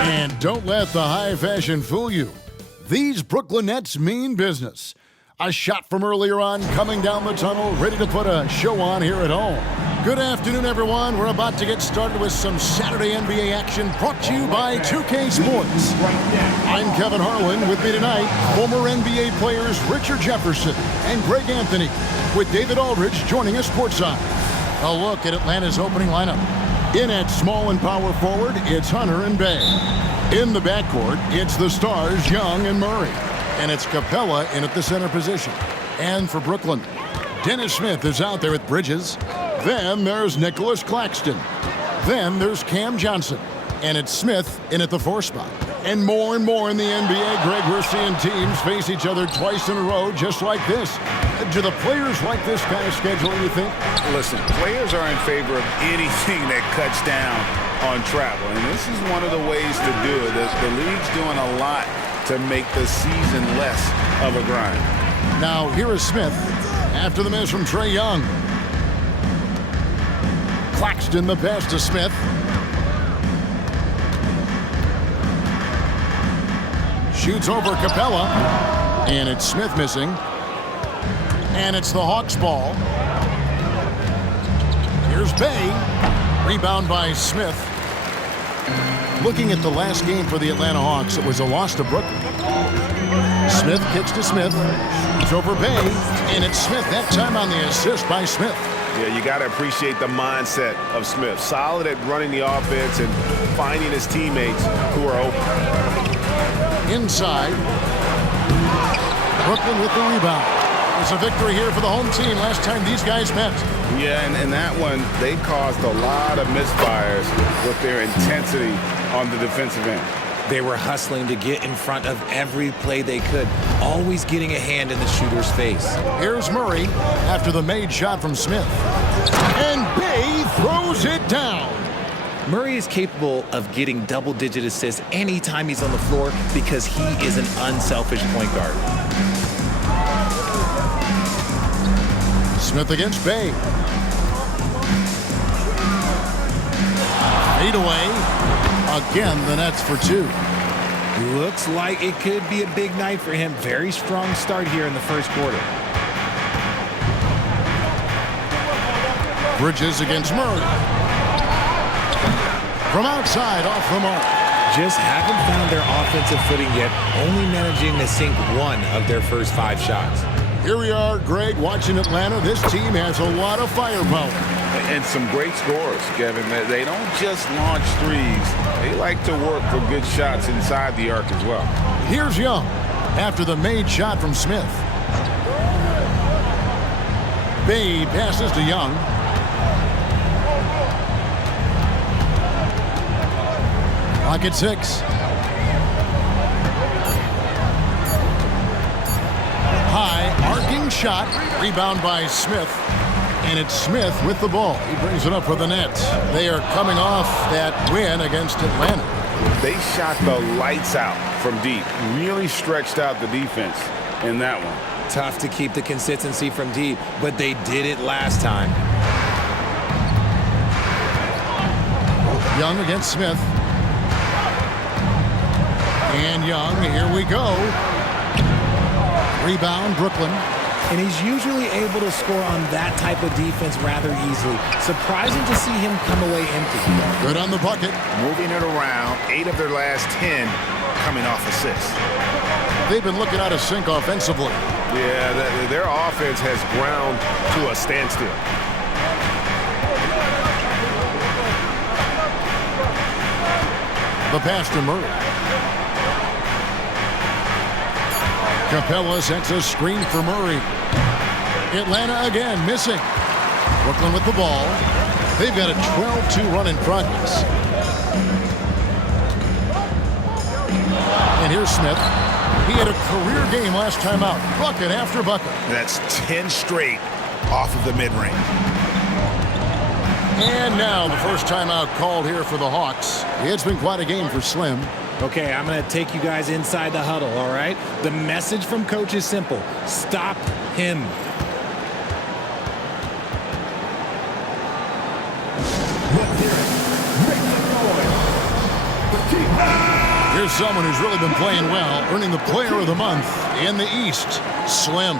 And don't let the high fashion fool you. These Brooklyn Nets mean business. A shot from earlier on coming down the tunnel, ready to put a show on here at home. Good afternoon, everyone. We're about to get started with some Saturday NBA action brought to you by 2K Sports. I'm Kevin Harlan. With me tonight, former NBA players Richard Jefferson and Greg Anthony, with David Aldridge joining us courtside. A look at Atlanta's opening lineup. In at small and power forward, it's Hunter and Bay. In the backcourt, it's the stars Young and Murray. And it's Capella in at the center position. And for Brooklyn, Dennis Smith is out there with Bridges. Then there's Nicholas Claxton. Then there's Cam Johnson. And it's Smith in at the 4 spot. And more in the NBA, Greg, we're seeing teams face each other twice in a row just like this. Do the players like this kind of schedule, you think? Listen, players are in favor of anything that cuts down on travel. And this is one of the ways to do it. The league's doing a lot to make the season less of a grind. Now, here is Smith after the miss from Trae Young. Claxton the pass to Smith. Shoots over Capella. And it's Smith missing. And it's the Hawks ball. Here's Bay. Rebound by Smith. Looking at the last game for the Atlanta Hawks, it was a loss to Brooklyn. Smith kicks to Smith. Shoots over Bay. And it's Smith, that time on the assist by Smith. Yeah, you got to appreciate the mindset of Smith. Solid at running the offense and finding his teammates who are open. Inside. Brooklyn with the rebound. It's a victory here for the home team last time these guys met. Yeah, and that one, they caused a lot of misfires with their intensity on the defensive end. They were hustling to get in front of every play they could, always getting a hand in the shooter's face. Here's Murray after the made shot from Smith. And Bay throws it down. Murray is capable of getting double-digit assists anytime he's on the floor because he is an unselfish point guard. Smith against Bay. Fade away. Again, the Nets for 2. Looks like it could be a big night for him. Very strong start here in the first quarter. Bridges against Murray. From outside, off the mark. Just haven't found their offensive footing yet, only managing to sink 1 of their first 5 shots. Here we are, Greg, watching Atlanta. This team has a lot of firepower. And some great scores, Kevin. They don't just launch threes. They like to work for good shots inside the arc as well. Here's Young after the made shot from Smith. Bay passes to Young. Clock at 6. High, arcing shot. Rebound by Smith. And it's Smith with the ball. He brings it up for the Nets. They are coming off that win against Atlanta. They shot the lights out from deep. Really stretched out the defense in that one. Tough to keep the consistency from deep, but they did it last time. Young against Smith. And Young, here we go. Rebound, Brooklyn. And he's usually able to score on that type of defense rather easily. Surprising to see him come away empty. Good on the bucket. Moving it around, 8 of their last 10 coming off assists. they've been looking out of sync offensively. Yeah, their offense has ground to a standstill. The pass to Murray. Capella sets a screen for Murray. Atlanta again missing. Brooklyn with the ball. They've got a 12-2 run in progress. And here's Smith. He had a career game last time out. Bucket after bucket. That's 10 straight off of the mid-range. And now the first timeout called here for the Hawks. It's been quite a game for Slim. Okay, I'm going to take you guys inside the huddle, all right? The message from coach is simple. Stop him. Here's someone who's really been playing well, earning the Player of the Month in the East, Slim.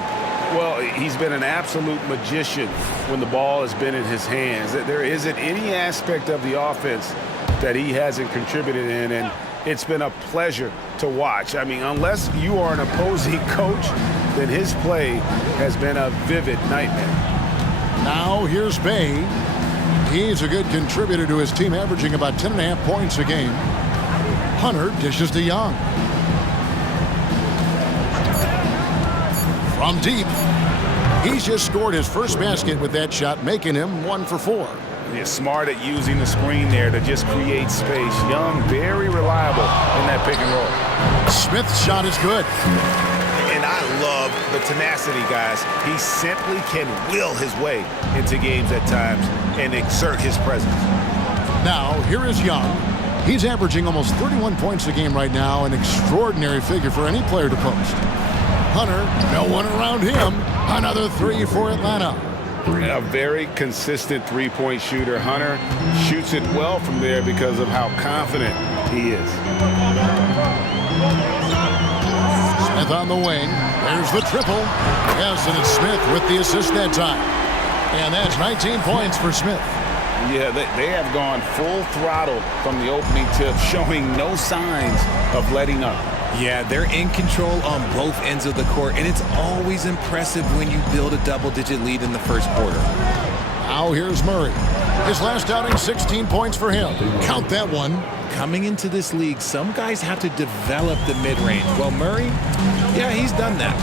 Well, he's been an absolute magician when the ball has been in his hands. There isn't any aspect of the offense that he hasn't contributed in, and it's been a pleasure to watch. I mean, unless you are an opposing coach, then his play has been a vivid nightmare. Now here's Bay. He's a good contributor to his team, averaging about 10.5 points a game. Hunter dishes to Young. From deep. He's just scored his first basket with that shot, making him 1 for 4. He's smart at using the screen there to just create space. Young, very reliable in that pick and roll. Smith's shot is good. And I love the tenacity, guys. He simply can will his way into games at times and exert his presence. Now, here is Young. He's averaging almost 31 points a game right now, an extraordinary figure for any player to post. Hunter, no one around him. Another 3 for Atlanta. A very consistent three-point shooter. Hunter shoots it well from there because of how confident he is. Smith on the wing. There's the triple. Yes, and it's Smith with the assist that time. And that's 19 points for Smith. Yeah, they have gone full throttle from the opening tip, showing no signs of letting up. Yeah, they're in control on both ends of the court, and it's always impressive when you build a double-digit lead in the first quarter. Now here's Murray. His last outing, 16 points for him. Count that one. Coming into this league, some guys have to develop the mid-range. Well, Murray, yeah, he's done that.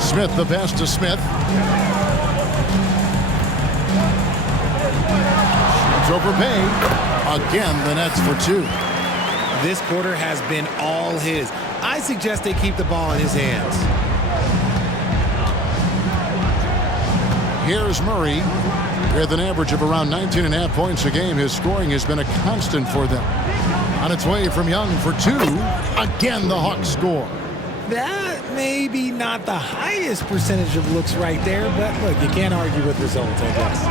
Smith, the pass to Smith. Shoots over Bay. Again, the Nets for 2. This quarter has been all his. I suggest they keep the ball in his hands. Here's Murray. With an average of around 19.5 points a game, his scoring has been a constant for them. On its way from Young for 2. Again, the Hawks score. That may be not the highest percentage of looks right there, but look, you can't argue with results, I guess.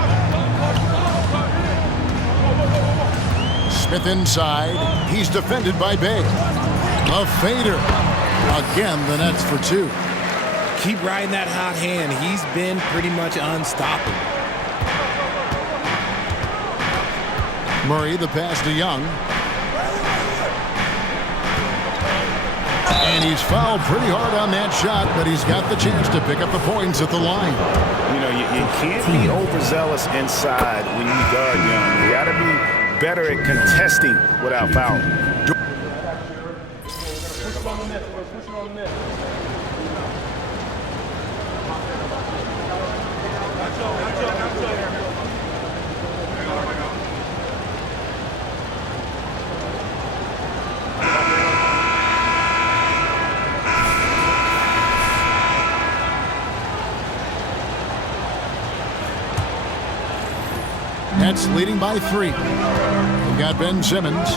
Smith inside. He's defended by Bay. A fader. Again, the Nets for 2. Keep riding that hot hand. He's been pretty much unstoppable. Murray, the pass to Young. And he's fouled pretty hard on that shot, but he's got the chance to pick up the points at the line. You know, you can't be overzealous inside when you guard Young. You got to be better at contesting without fouling. Nets leading by 3. We've got Ben Simmons.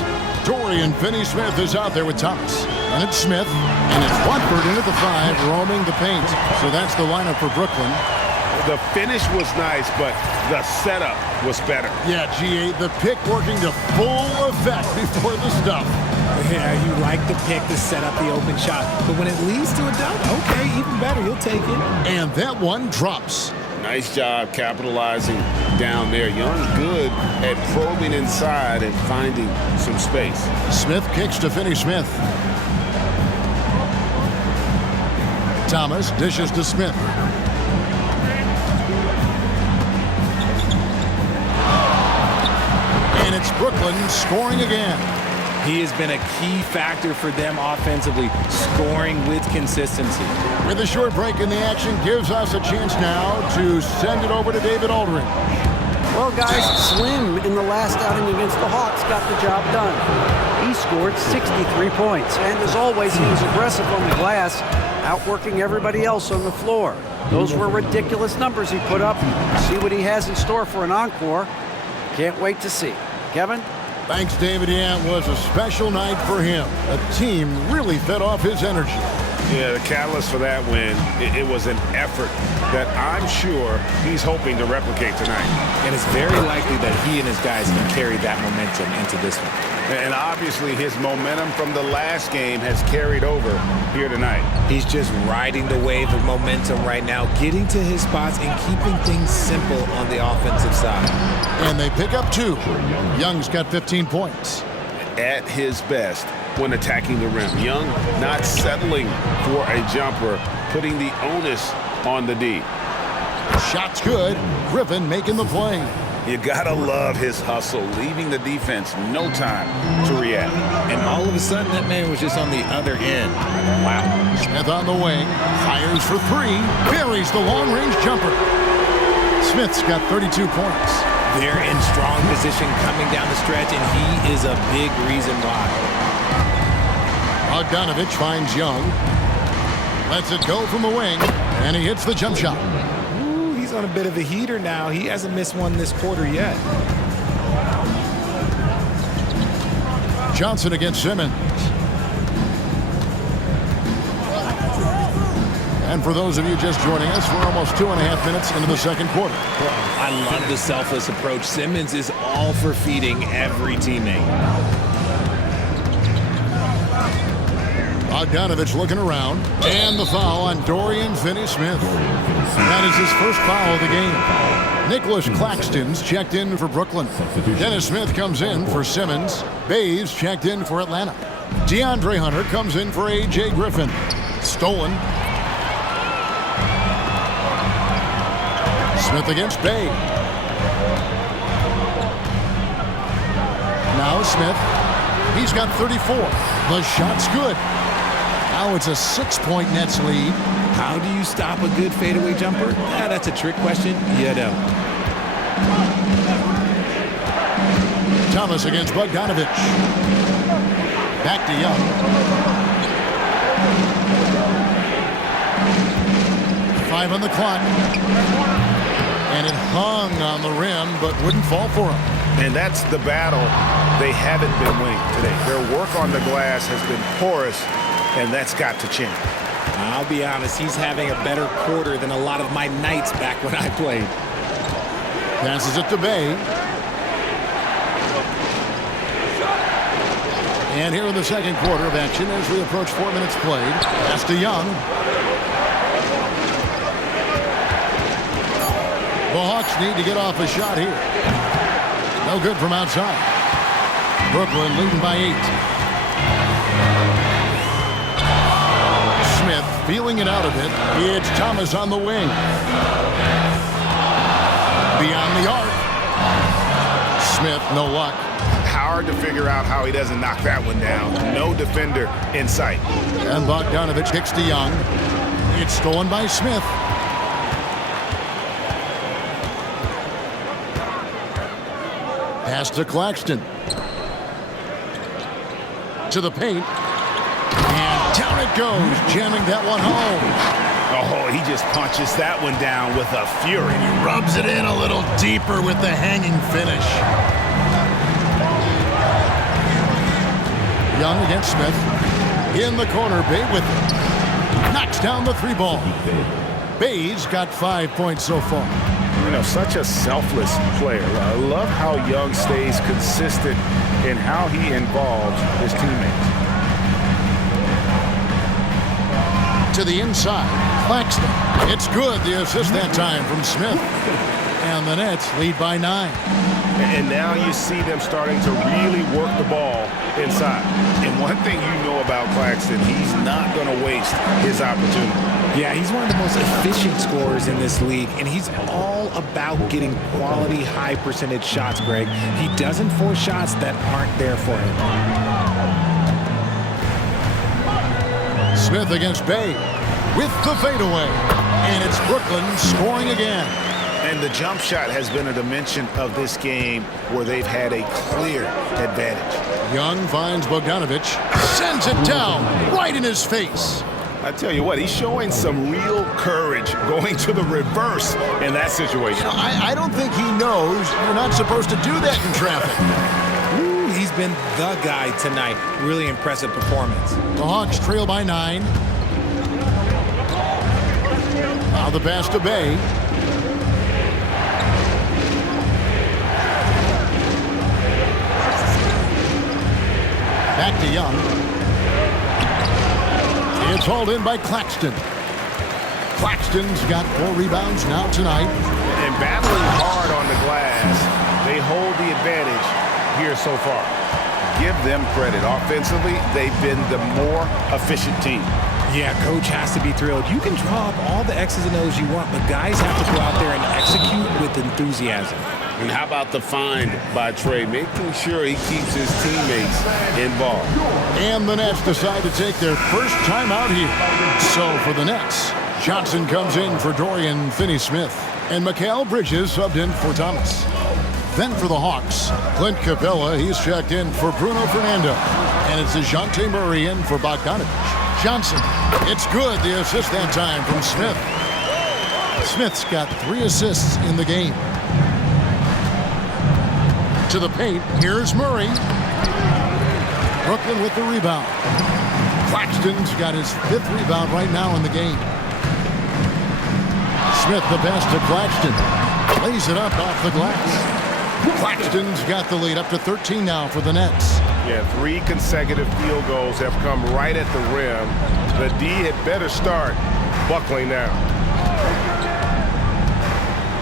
Dorian Finney-Smith is out there with Thomas. And it's Smith. And it's Watford into the 5, roaming the paint. So that's the lineup for Brooklyn. The finish was nice, but the setup was better. Yeah, G8, the pick working to full effect before the stuff. Yeah, you like the pick to set up the open shot. But when it leads to a dunk, okay, even better, you'll take it. And that one drops. Nice job capitalizing down there. Young good at probing inside and finding some space. Smith kicks to Finney-Smith. Thomas dishes to Smith. And it's Brooklyn scoring again. He has been a key factor for them offensively, scoring with consistency. With a short break in the action, gives us a chance now to send it over to David Aldridge. Well, guys, Slim in the last outing against the Hawks got the job done. He scored 63 points, and as always, he was aggressive on the glass, outworking everybody else on the floor. Those were ridiculous numbers he put up. See what he has in store for an encore. Can't wait to see. Kevin? Thanks, David. Yeah, it was a special night for him. The team really fed off his energy. Yeah, the catalyst for that win, it was an effort that I'm sure he's hoping to replicate tonight. And it's very likely that he and his guys can carry that momentum into this one. And obviously his momentum from the last game has carried over here tonight. He's just riding the wave of momentum right now, getting to his spots and keeping things simple on the offensive side. And they pick up 2. Young's got 15 points. At his best when attacking the rim. Young not settling for a jumper, putting the onus on the D. Shot's good. Griffin making the play. You gotta love his hustle, leaving the defense no time to react. And all of a sudden, that man was just on the other end. Wow. Smith on the wing. Fires for 3. Buries the long-range jumper. Smith's got 32 points. They're in strong position coming down the stretch, and he is a big reason why. Bogdanovich finds Young. Lets it go from the wing, and he hits the jump shot. Ooh, he's on a bit of a heater now. He hasn't missed one this quarter yet. Johnson against Simmons. And for those of you just joining us, we're almost 2.5 minutes into the second quarter. I love the selfless approach. Simmons is all for feeding every teammate. Bogdanovich looking around. And the foul on Dorian Finney-Smith. That is his first foul of the game. Nicholas Claxton's checked in for Brooklyn. Dennis Smith comes in for Simmons. Bays checked in for Atlanta. DeAndre Hunter comes in for A.J. Griffin. Stolen. Smith against Bay. Now Smith. He's got 34. The shot's good. Now it's a 6-point Nets lead. How do you stop a good fadeaway jumper? That's a trick question. You don't. Thomas against Bogdanovich. Back to Young. Five on the clock. And it hung on the rim, but wouldn't fall for him. And that's the battle they haven't been winning today. Their work on the glass has been porous, and that's got to change. I'll be honest, he's having a better quarter than a lot of my nights back when I played. Passes it to Bay. And here in the second quarter of action as we approach 4 minutes played. Pass to Young. The Hawks need to get off a shot here. No good from outside. Brooklyn leading by 8. Smith feeling it out a bit. It's Thomas on the wing. Beyond the arc. Smith, no luck. Hard to figure out how he doesn't knock that one down. No defender in sight. And Bogdanovich kicks to Young. It's stolen by Smith. Pass to Claxton. To the paint. And down it goes, jamming that one home. Oh, he just punches that one down with a fury. He rubs it in a little deeper with the hanging finish. Young against Smith. In the corner, Bay with it. Knocks down the 3 ball. Bay's got 5 points so far. You know, such a selfless player. I love how Young stays consistent in how he involves his teammates. To the inside, Claxton. It's good, the assist that time from Smith. And the Nets lead by 9. And now you see them starting to really work the ball inside. And one thing you know about Claxton, he's not going to waste his opportunity. Yeah, he's one of the most efficient scorers in this league, and he's all about getting quality, high-percentage shots, Greg. He doesn't force shots that aren't there for him. Smith against Bay with the fadeaway. And it's Brooklyn scoring again. And the jump shot has been a dimension of this game where they've had a clear advantage. Young finds Bogdanovic, sends it down right in his face. I tell you what, he's showing some real courage going to the reverse in that situation. I don't think he knows you're not supposed to do that in traffic. Ooh, he's been the guy tonight. Really impressive performance. The Hawks trail by 9. Now the pass to Bay. Back to Young. It's hauled in by Claxton. Claxton's got 4 rebounds now tonight. And battling hard on the glass, they hold the advantage here so far. Give them credit. Offensively, they've been the more efficient team. Yeah, coach has to be thrilled. You can draw up all the X's and O's you want, but guys have to go out there and execute with enthusiasm. And how about the find by Trey, making sure he keeps his teammates involved. And the Nets decide to take their first time out here. So for the Nets, Johnson comes in for Dorian Finney-Smith. And Mikal Bridges subbed in for Thomas. Then for the Hawks, Clint Capella, he's checked in for Bruno Fernando. And it's DeJounte Murray in for Bogdanovic. Johnson, it's good, the assist that time from Smith. Smith's got 3 assists in the game. To the paint, here's Murray. Brooklyn with the rebound. Claxton's got his 5th rebound right now in the game. Smith the pass to Claxton. Lays it up off the glass. Claxton's got the lead up to 13 now for the Nets. Yeah, 3 consecutive field goals have come right at the rim. The D had better start buckling now.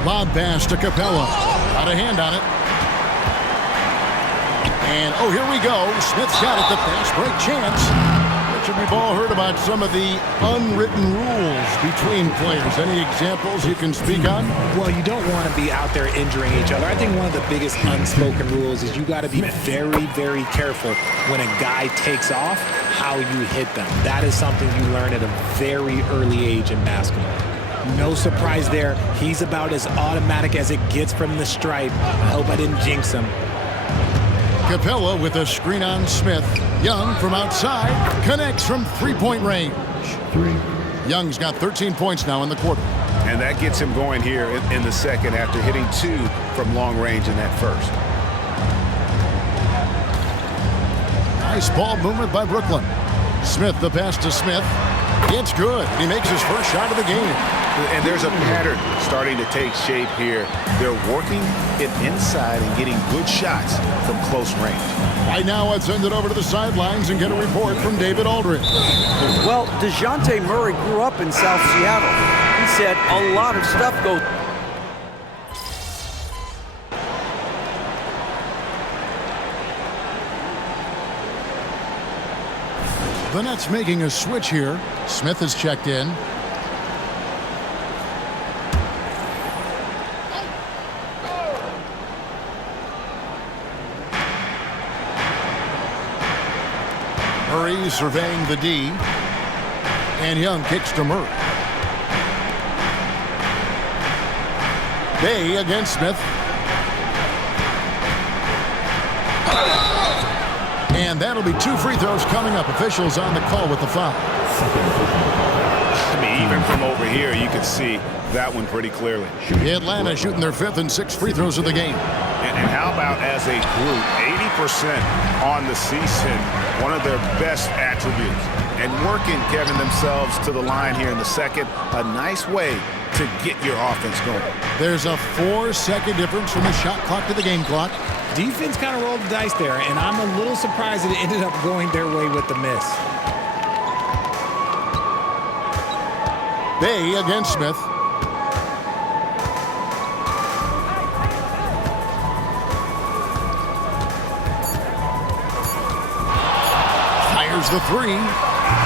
Lob pass to Capella. Got a hand on it. And, oh, here we go. Smith's got it, the fast break chance. Richard, we've all heard about some of the unwritten rules between players. Any examples you can speak on? Well, you don't want to be out there injuring each other. I think one of the biggest unspoken rules is you got to be very, very careful when a guy takes off, how you hit them. That is something you learn at a very early age in basketball. No surprise there. He's about as automatic as it gets from the stripe. I hope I didn't jinx him. Capella with a screen on Smith. Young from outside connects from 3-point range. Young's got 13 points now in the quarter. And that gets him going here in the second after hitting 2 from long range in that first. Nice ball movement by Brooklyn. Smith the pass to Smith. It's good. He makes his first shot of the game. And there's a pattern starting to take shape here. They're working it inside and getting good shots from close range. Right now, let's send it over to the sidelines and get a report from David Aldridge. Well, DeJounte Murray grew up in South Seattle. He said a lot of stuff goes. The Nets making a switch here. Smith is checked in. Murray surveying the D. And Young kicks to Murray. Bay against Smith. And that'll be 2 free throws coming up. Officials on the call with the foul. I mean, even from over here, you can see that one pretty clearly. Atlanta shooting their 5th and 6th free throws of the game. And how about as a group, 80% on the season, one of their best attributes. And working, Kevin, themselves to the line here in the second, a nice way to get your offense going. There's a 4-second difference from the shot clock to the game clock. Defense kind of rolled the dice there, and I'm a little surprised that it ended up going their way with the miss. Bay against Smith. Fires the 3.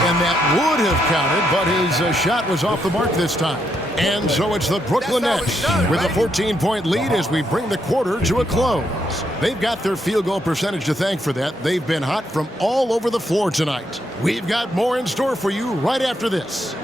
And that would have counted, but his shot was off the mark this time. And so it's the Brooklyn Nets with a 14-point lead as we bring the quarter to a close. They've got their field goal percentage to thank for that. They've been hot from all over the floor tonight. We've got more in store for you right after this.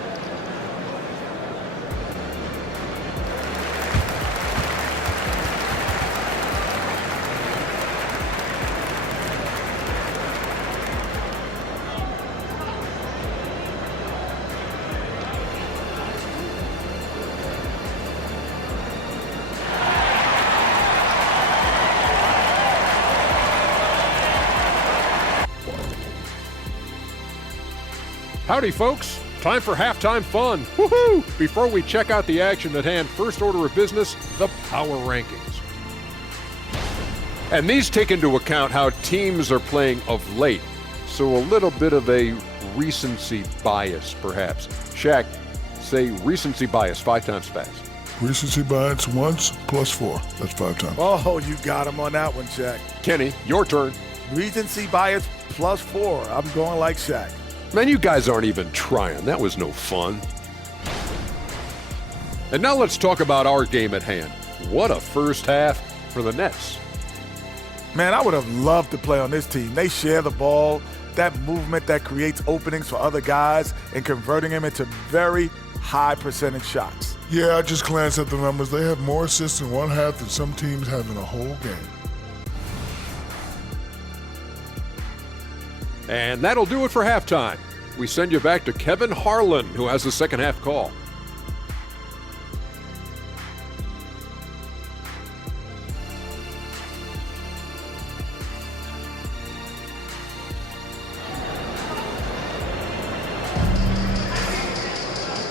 Howdy, folks. Time for halftime fun. Woohoo! Before we check out the action at hand, first order of business, the power rankings. And these take into account how teams are playing of late. So a little bit of a recency bias, perhaps. Shaq, say recency bias 5 times fast. Recency bias once plus 4. That's 5 times. Oh, you got him on that one, Shaq. Kenny, your turn. Recency bias plus 4. I'm going like Shaq. Man, you guys aren't even trying. That was no fun. And now let's talk about our game at hand. What a first half for the Nets. Man, I would have loved to play on this team. They share the ball, that movement that creates openings for other guys and converting them into very high percentage shots. Yeah, I just glanced at the numbers. They have more assists in one half than some teams have in a whole game. And that'll do it for halftime. We send you back to Kevin Harlan, who has the second half call.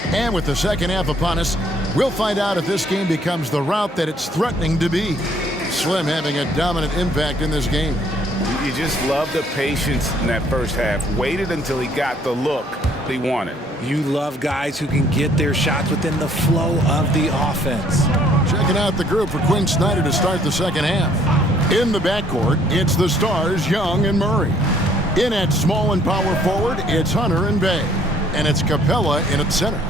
And with the second half upon us, we'll find out if this game becomes the route that it's threatening to be. Slim having a dominant impact in this game. You just love the patience in that first half. Waited until he got the look he wanted. You love guys who can get their shots within the flow of the offense. Checking out the group for Quinn Snyder to start the second half. In the backcourt, it's the stars Young and Murray. In at small and power forward, it's Hunter and Bay. And it's Capella in at center.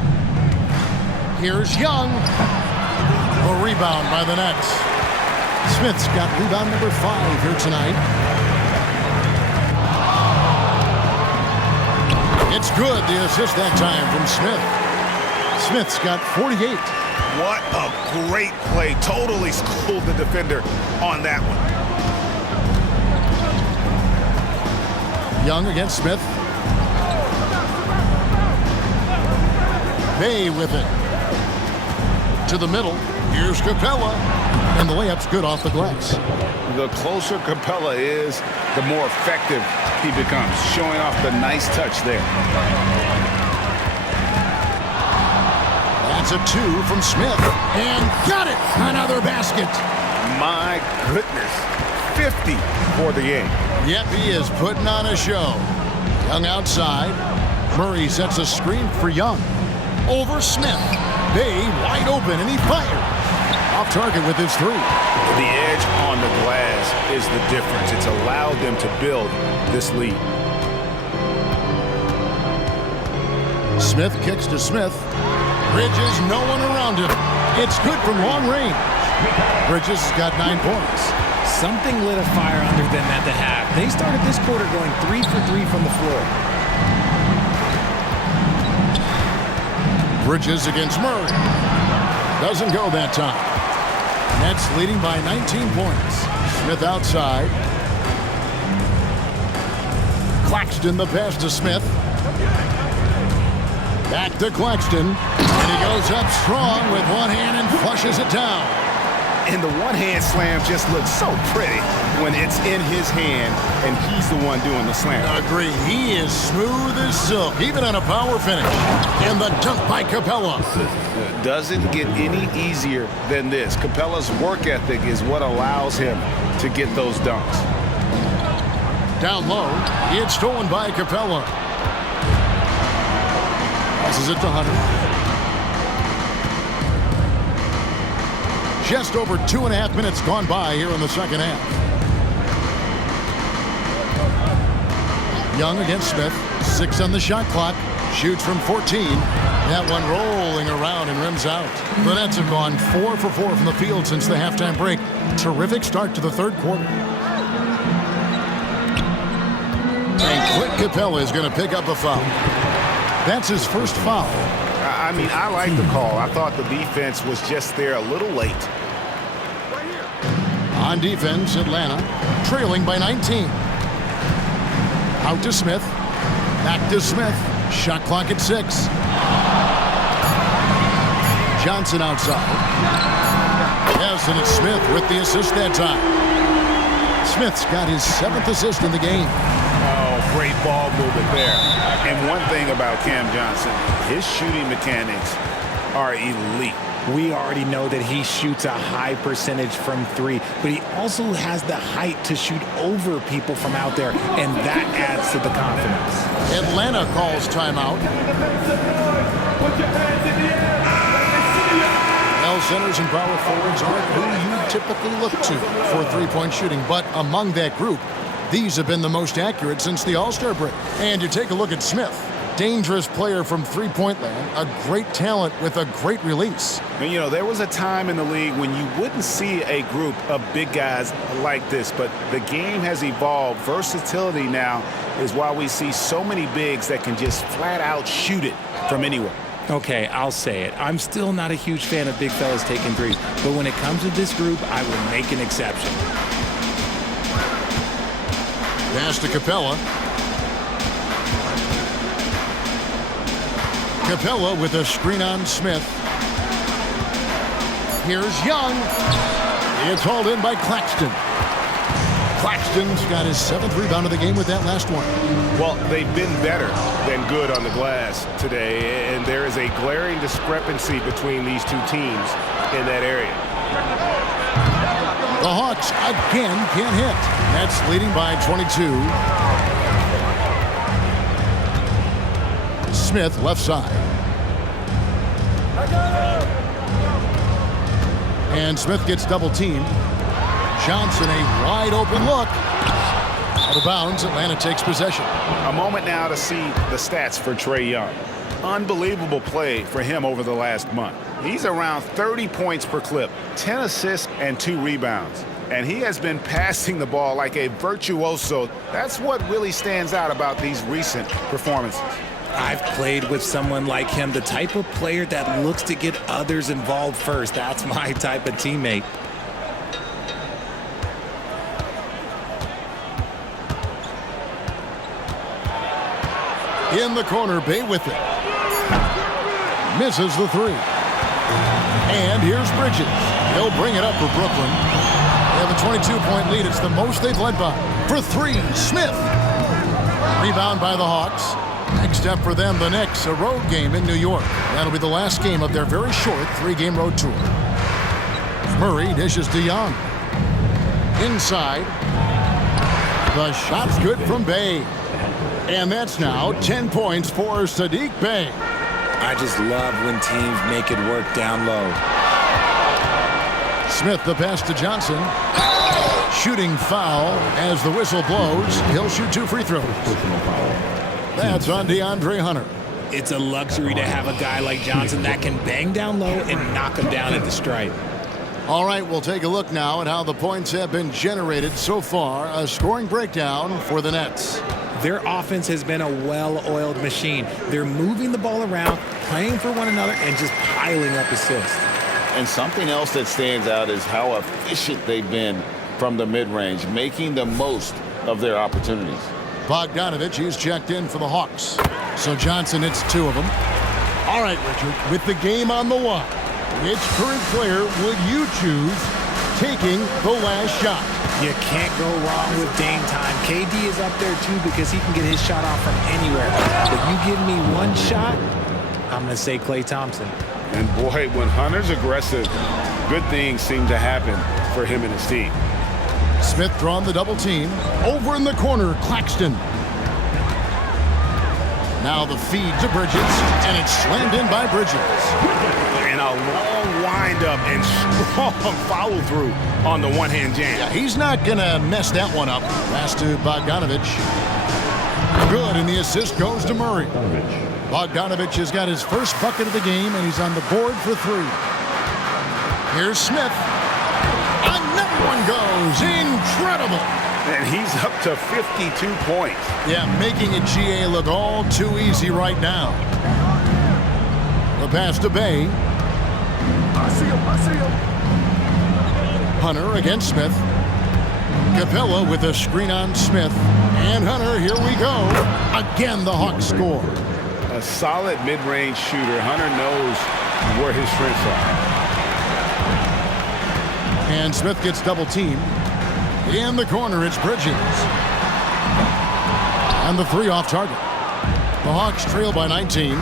Here's Young. A rebound by the Nets. Smith's got rebound number 5 here tonight. It's good, the assist that time from Smith. Smith's got 48. What a great play. Totally schooled the defender on that one. Young against Smith. Bay with it. To the middle. Here's Capella. And the layup's good off the glass. The closer Capella is, the more effective he becomes, showing off the nice touch there. That's a 2 from Smith. And got it! Another basket. My goodness. 50 for the game. Yep, he is putting on a show. Young outside. Murray sets a screen for Young. Over Smith. Bay wide open, and he fires. Off target with his 3. The edge on the glass is the difference. It's allowed them to build this lead. Smith kicks to Smith. Bridges, no one around him. It's good from long range. Bridges has got 9 points. Something lit a fire under them at the half. They started this quarter going 3 for 3 from the floor. Bridges against Murray. Doesn't go that time. Nets leading by 19 points. Smith outside. Claxton the pass to Smith. Back to Claxton. And he goes up strong with one hand and flushes it down. And the one-hand slam just looks so pretty when it's in his hand and he's the one doing the slam. Agreed. He is smooth as silk, even on a power finish. And the dunk by Capella. Doesn't get any easier than this. Capella's work ethic is what allows him to get those dunks. Down low, it's stolen by Capella. Passes it to Hunter. Just over 2.5 minutes gone by here in the second half. Young against Smith. 6 on the shot clock. Shoots from 14. That one rolling around and rims out. The Nets have gone 4 for 4 from the field since the halftime break. Terrific start to the third quarter. And Clint Capella is going to pick up a foul. That's his first foul. I mean, I like the call. I thought the defense was just there a little late. On defense, Atlanta trailing by 19. Out to Smith. Back to Smith. Shot clock at 6. Johnson outside. Yes, and it's Smith with the assist that time. Smith's got his 7th assist in the game. Oh, great ball movement there. And one thing about Cam Johnson, his shooting mechanics are elite. We already know that he shoots a high percentage from 3, but he also has the height to shoot over people from out there, and that adds to the confidence. Atlanta calls timeout. Well, centers and power forwards aren't who you typically look to for three-point shooting, but among that group, these have been the most accurate since the All-Star break. And you take a look at Smith. Dangerous player from three-point land, a great talent with a great release. And, you know, there was a time in the league when you wouldn't see a group of big guys like this, but the game has evolved. Versatility now is why we see so many bigs that can just flat out shoot it from anywhere. Okay, I'll say it. I'm still not a huge fan of big fellas taking threes, but when it comes to this group, I will make an exception. Pass to Capella. Capella with a screen on Smith. Here's Young. It's hauled in by Claxton. Claxton's got his 7th rebound of the game with that last one. Well, they've been better than good on the glass today, and there is a glaring discrepancy between these two teams in that area. The Hawks again can't hit. That's leading by 22. Smith left side. And Smith gets double teamed. Johnson, a wide open look. Out of bounds, Atlanta takes possession. A moment now to see the stats for Trae Young. Unbelievable play for him over the last month. He's around 30 points per clip, 10 assists and 2 rebounds. And he has been passing the ball like a virtuoso. That's what really stands out about these recent performances. I've played with someone like him, the type of player that looks to get others involved first. That's my type of teammate. In the corner, Bay with it. Misses the 3. And here's Bridges. He'll bring it up for Brooklyn. They have a 22-point lead. It's the most they've led by. For 3, Smith. Rebound by the Hawks. Next up for them, the Knicks, a road game in New York. That'll be the last game of their very short 3-game road tour. Murray dishes to Young. Inside. The shot's good from Bay. And that's now 10 points for Saddiq Bey. I just love when teams make it work down low. Smith the pass to Johnson. Shooting foul as the whistle blows. He'll shoot 2 free throws. That's on DeAndre Hunter. It's a luxury to have a guy like Johnson that can bang down low and knock him down at the stripe. All right, we'll take a look now at how the points have been generated so far. A scoring breakdown for the Nets. Their offense has been a well-oiled machine. They're moving the ball around, playing for one another, and just piling up assists. And something else that stands out is how efficient they've been from the mid-range, making the most of their opportunities. Bogdanovich, he's checked in for the Hawks. So Johnson hits 2 of them. All right, Richard, with the game on the line, which current player would you choose taking the last shot? You can't go wrong with Dame time. KD is up there, too, because he can get his shot off from anywhere. But you give me one shot, I'm going to say Klay Thompson. And, boy, when Hunter's aggressive, good things seem to happen for him and his team. Smith drawn the double team. Over in the corner, Claxton. Now the feed to Bridges, and it's slammed in by Bridges. And a long windup and strong follow-through on the one-hand jam. Yeah, he's not going to mess that one up. Pass to Bogdanovich. Good, and the assist goes to Murray. Bogdanovich has got his first bucket of the game, and he's on the board for 3. Here's Smith. Another one goes. Incredible. And he's up to 52 points. Yeah, making it GA look all too easy right now. The pass to Bay. I see him. Hunter against Smith. Capella with a screen on Smith. And Hunter, here we go. Again, the Hawks score. A solid mid-range shooter. Hunter knows where his strengths are. And Smith gets double-teamed. In the corner, it's Bridges. And the 3 off target. The Hawks trail by 19.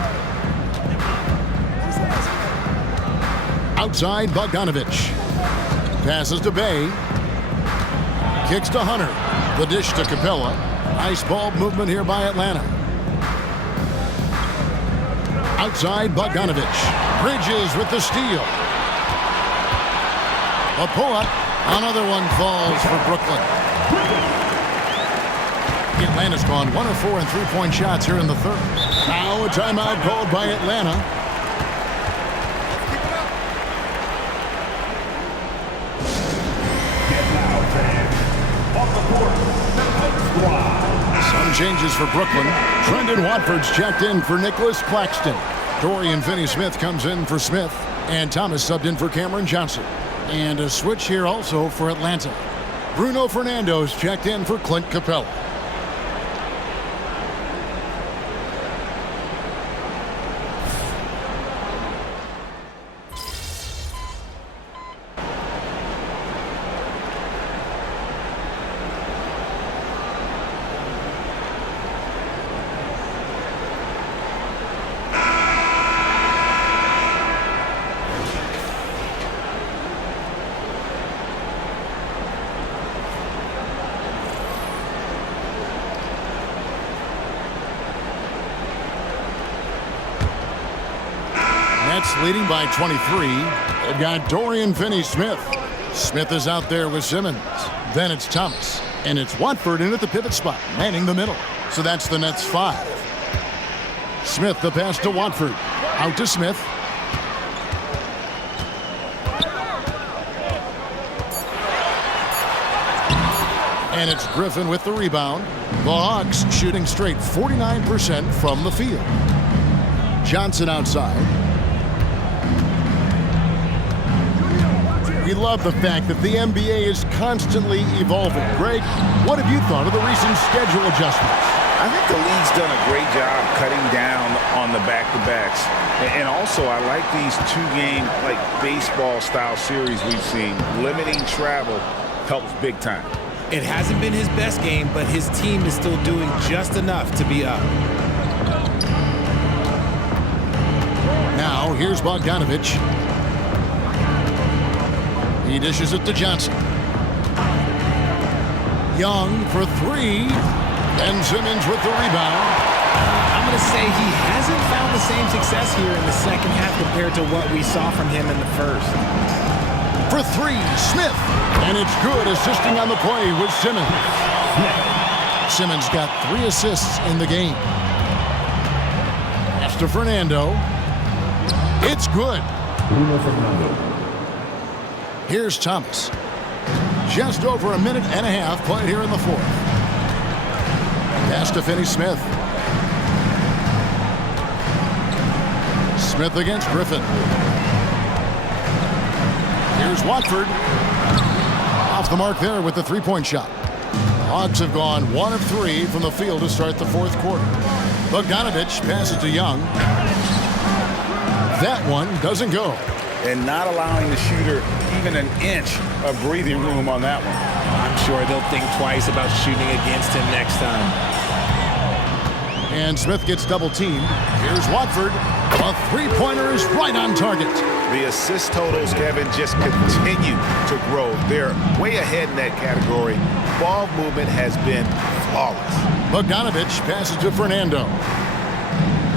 Outside, Bogdanovich. Passes to Bay. Kicks to Hunter. The dish to Capella. Nice ball movement here by Atlanta. Outside, Bogdanovich. Bridges with the steal. A pull-up. Another one falls for Brooklyn. Atlanta's gone 1 of 4 in three-point shots here in the third. Now a timeout called by Atlanta. Some changes for Brooklyn. Trendon Watford's checked in for Nicholas Claxton. Dorian Finney-Smith comes in for Smith. And Thomas subbed in for Cameron Johnson. And a switch here also for Atlanta. Bruno Fernando's checked in for Clint Capella. Leading by 23. They've got Dorian Finney-Smith. Smith is out there with Simmons. Then it's Thomas. And it's Watford in at the pivot spot, manning the middle. So that's the Nets 5. Smith, the pass to Watford. Out to Smith. And it's Griffin with the rebound. The Hawks shooting straight 49% from the field. Johnson outside. We love the fact that the NBA is constantly evolving. Greg, what have you thought of the recent schedule adjustments? I think the league's done a great job cutting down on the back-to-backs. And also, I like these 2-game, like baseball-style series we've seen. Limiting travel helps big time. It hasn't been his best game, but his team is still doing just enough to be up. Now, here's Bogdanovich. He dishes it to Johnson. Young for 3. And Simmons with the rebound. I'm going to say he hasn't found the same success here in the second half compared to what we saw from him in the first. For 3, Smith. And it's good, assisting on the play with Simmons. Simmons got 3 assists in the game. Pass to Fernando. It's good. Here's Thomas. Just over a minute and a half played here in the fourth. Pass to Finney-Smith. Smith against Griffin. Here's Watford. Off the mark there with the three-point shot. Hawks have gone 1 of 3 from the field to start the fourth quarter. Bogdanovich passes to Young. That one doesn't go. And not allowing the shooter even an inch of breathing room on that one. I'm sure they'll think twice about shooting against him next time. And Smith gets double-teamed. Here's Watford. A three-pointer is right on target. The assist totals, Kevin, just continue to grow. They're way ahead in that category. Ball movement has been flawless. Bogdanovich passes to Fernando.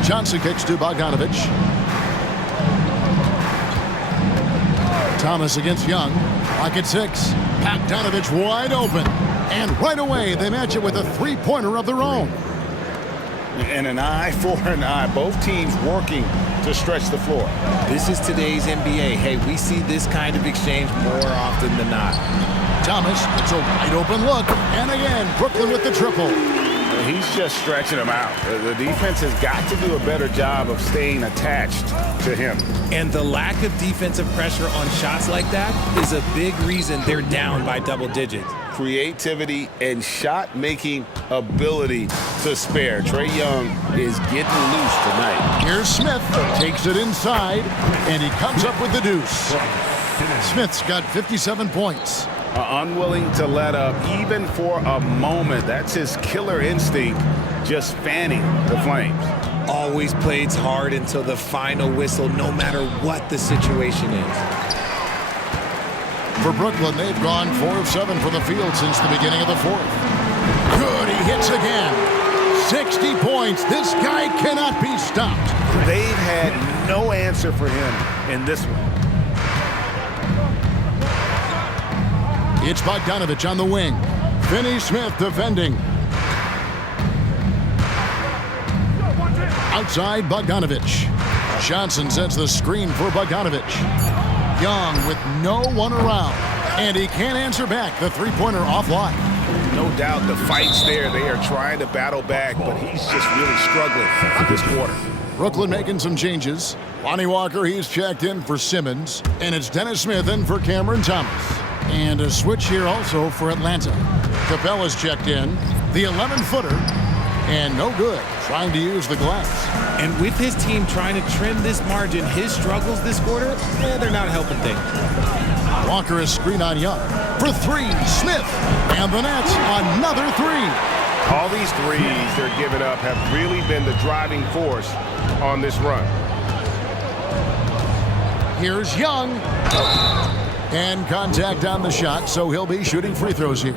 Johnson kicks to Bogdanovich. Thomas against Young. Pocket 6. Bogdanovich wide open. And right away, they match it with a three-pointer of their own. And an eye for an eye. Both teams working to stretch the floor. This is today's NBA. Hey, we see this kind of exchange more often than not. Thomas, it's a wide open look. And again, Brooklyn with the triple. He's just stretching them out. The defense has got to do a better job of staying attached to him. And the lack of defensive pressure on shots like that is a big reason they're down by double digits. Creativity and shot-making ability to spare. Trae Young is getting loose tonight. Here's Smith, takes it inside, and he comes up with the deuce. Smith's got 57 points. Unwilling to let up even for a moment. That's his killer instinct, just fanning the flames. Always plays hard until the final whistle, no matter what the situation is. For Brooklyn, they've gone 4 of 7 from the field since the beginning of the fourth. Good, he hits again. 60 points. This guy cannot be stopped. They've had no answer for him in this one. It's Bogdanovich on the wing. Finney Smith defending. Outside Bogdanovich. Johnson sets the screen for Bogdanovich. Young with no one around. And he can't answer back. The three-pointer offline. No doubt the fight's there. They are trying to battle back, but he's just really struggling this quarter. Brooklyn making some changes. Lonnie Walker, he's checked in for Simmons. And it's Dennis Smith in for Cameron Thomas. And a switch here also for Atlanta. Capella's checked in. The 11-footer. And no good. Trying to use the glass. And with his team trying to trim this margin, his struggles this quarter, they're not helping things. Walker is screen on Young. For three, Smith. And the Nets, another three. All these threes they're giving up have really been the driving force on this run. Here's Young. And contact on the shot, so he'll be shooting free throws here.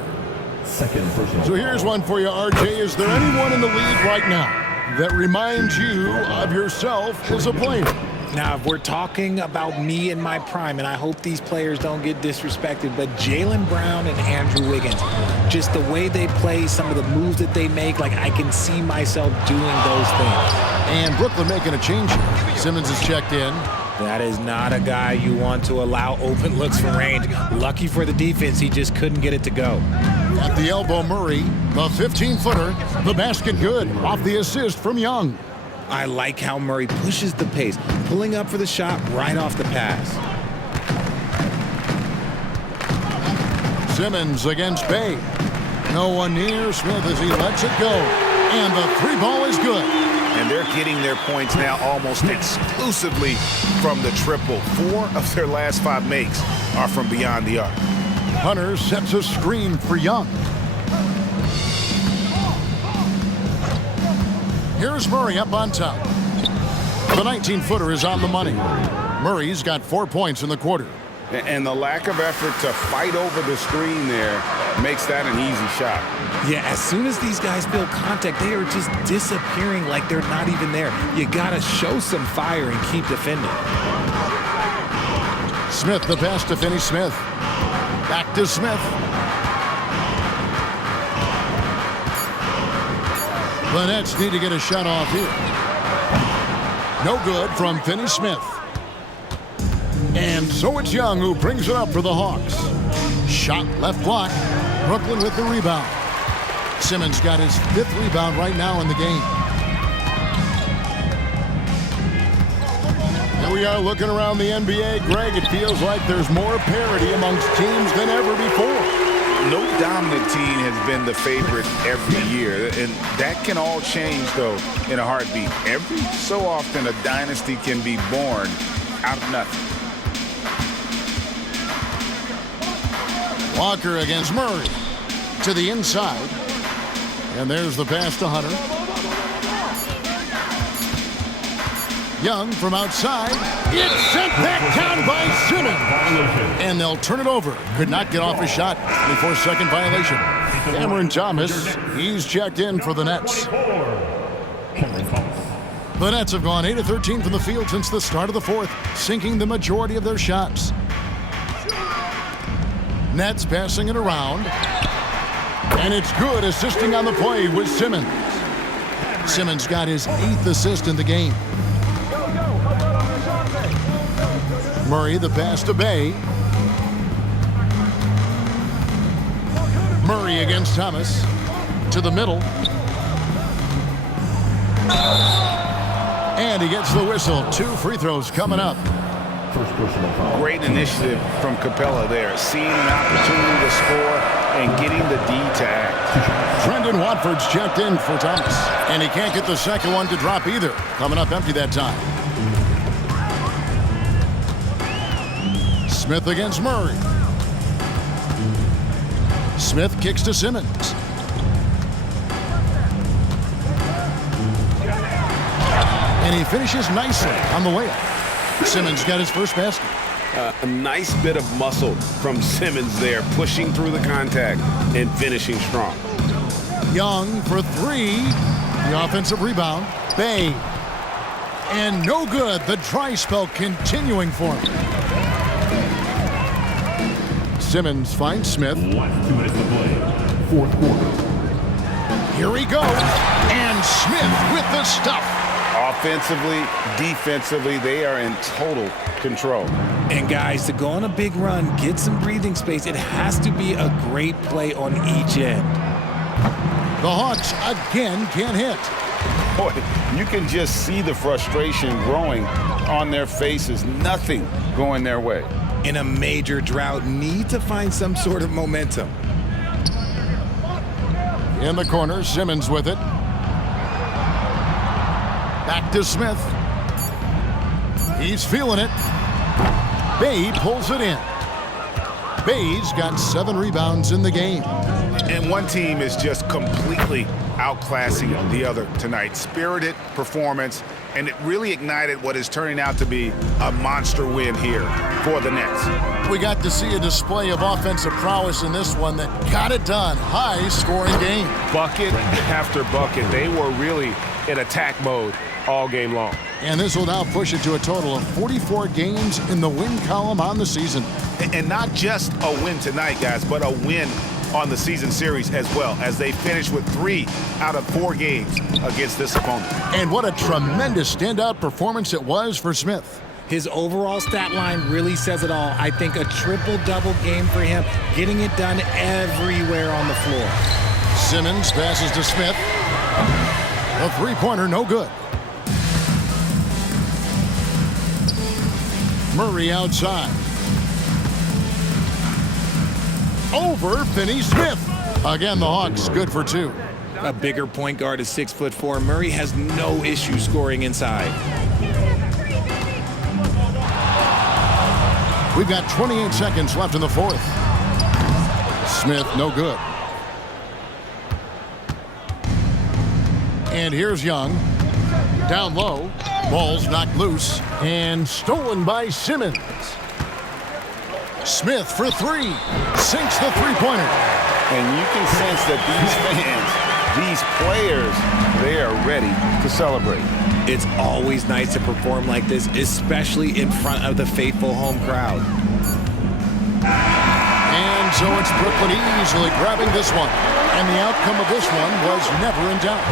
So here's one for you, RJ. Is there anyone in the league right now that reminds you of yourself as a player? Now, if we're talking about me in my prime, and I hope these players don't get disrespected, but Jaylen Brown and Andrew Wiggins, just the way they play, some of the moves that they make, like I can see myself doing those things. And Brooklyn making a change here. Simmons is checked in. That is not a guy you want to allow open looks from range. Lucky for the defense, he just couldn't get it to go. At the elbow, Murray, the 15-footer, the basket good, off the assist from Young. I like how Murray pushes the pace, pulling up for the shot right off the pass. Simmons against Bay. No one near Smith as he lets it go. And the three ball is good. And they're getting their points now almost exclusively from the triple. 4 of their last 5 makes are from beyond the arc. Hunter sets a screen for Young. Here's Murray up on top. The 19-footer is on the money. Murray's got 4 points in the quarter. And the lack of effort to fight over the screen there makes that an easy shot. Yeah, as soon as these guys build contact, they are just disappearing like they're not even there. You got to show some fire and keep defending. Smith, the pass to Finney Smith. Back to Smith. The Nets need to get a shot off here. No good from Finney Smith. And so it's Young who brings it up for the Hawks. Shot left block. Brooklyn with the rebound. Simmons got his 5th rebound right now in the game. Here we are looking around the NBA. Greg, it feels like there's more parity amongst teams than ever before. No dominant team has been the favorite every year, and that can all change, though, in a heartbeat. Every so often, a dynasty can be born out of nothing. Walker against Murray. To the inside. And there's the pass to Hunter. Young from outside. It's sent back down by Simmons. And they'll turn it over. Could not get off a shot. 24-second violation. Cameron Thomas, he's checked in for the Nets. The Nets have gone 8 of 13 from the field since the start of the fourth, sinking the majority of their shots. Nets passing it around. And it's good, assisting on the play with Simmons. Simmons got his 8th assist in the game. Murray, the pass to Bay. Murray against Thomas. To the middle. And he gets the whistle. 2 free throws coming up. Great initiative from Capella there. Seeing an opportunity to score and getting the D tag. Brendan Watford's checked in for Thomas. And he can't get the second one to drop either. Coming up empty that time. Smith against Murray. Smith kicks to Simmons. And he finishes nicely on the layup. Simmons got his first basket. A nice bit of muscle from Simmons there, pushing through the contact and finishing strong. Young for 3. The offensive rebound. Bay. And no good. The dry spell continuing for him. Simmons finds Smith. 2 minutes to play. 4th quarter. Here we go. And Smith with the stuff. Offensively, defensively, they are in total control. And guys, to go on a big run, get some breathing space, it has to be a great play on each end. The Hawks again can't hit. Boy, you can just see the frustration growing on their faces. Nothing going their way. In a major drought, need to find some sort of momentum. In the corner, Simmons with it. Back to Smith. He's feeling it. Bay pulls it in. Bay's got 7 rebounds in the game. And one team is just completely outclassing the other tonight. Spirited performance, and it really ignited what is turning out to be a monster win here for the Nets. We got to see a display of offensive prowess in this one that got it done. High-scoring game. Bucket after bucket. They were really in attack mode all game long. And this will now push it to a total of 44 games in the win column on the season. And not just a win tonight, guys, but a win on the season series as well, as they finish with 3 out of 4 games against this opponent. And what a tremendous standout performance it was for Smith. His overall stat line really says it all. I think a triple-double game for him, getting it done everywhere on the floor. Simmons passes to Smith. A 3-pointer, no good. Murray outside. Over Finney-Smith. Again, the Hawks good for 2. A bigger point guard is 6'4". Murray has no issue scoring inside. We've got 28 seconds left in the 4th. Smith, no good. And here's Young. Down low. Ball's knocked loose and stolen by Simmons. Smith for 3. Sinks the 3-pointer. And you can sense that these fans, these players, they are ready to celebrate. It's always nice to perform like this, especially in front of the faithful home crowd. And so it's Brooklyn easily grabbing this one. And the outcome of this one was never in doubt.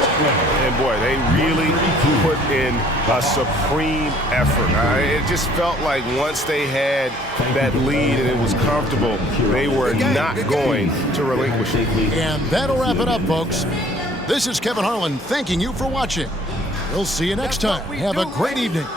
And boy, they really put in a supreme effort. It just felt like once they had that lead and it was comfortable, they were not going to relinquish it. And that'll wrap it up, folks. This is Kevin Harlan thanking you for watching. We'll see you next time. Have a great evening.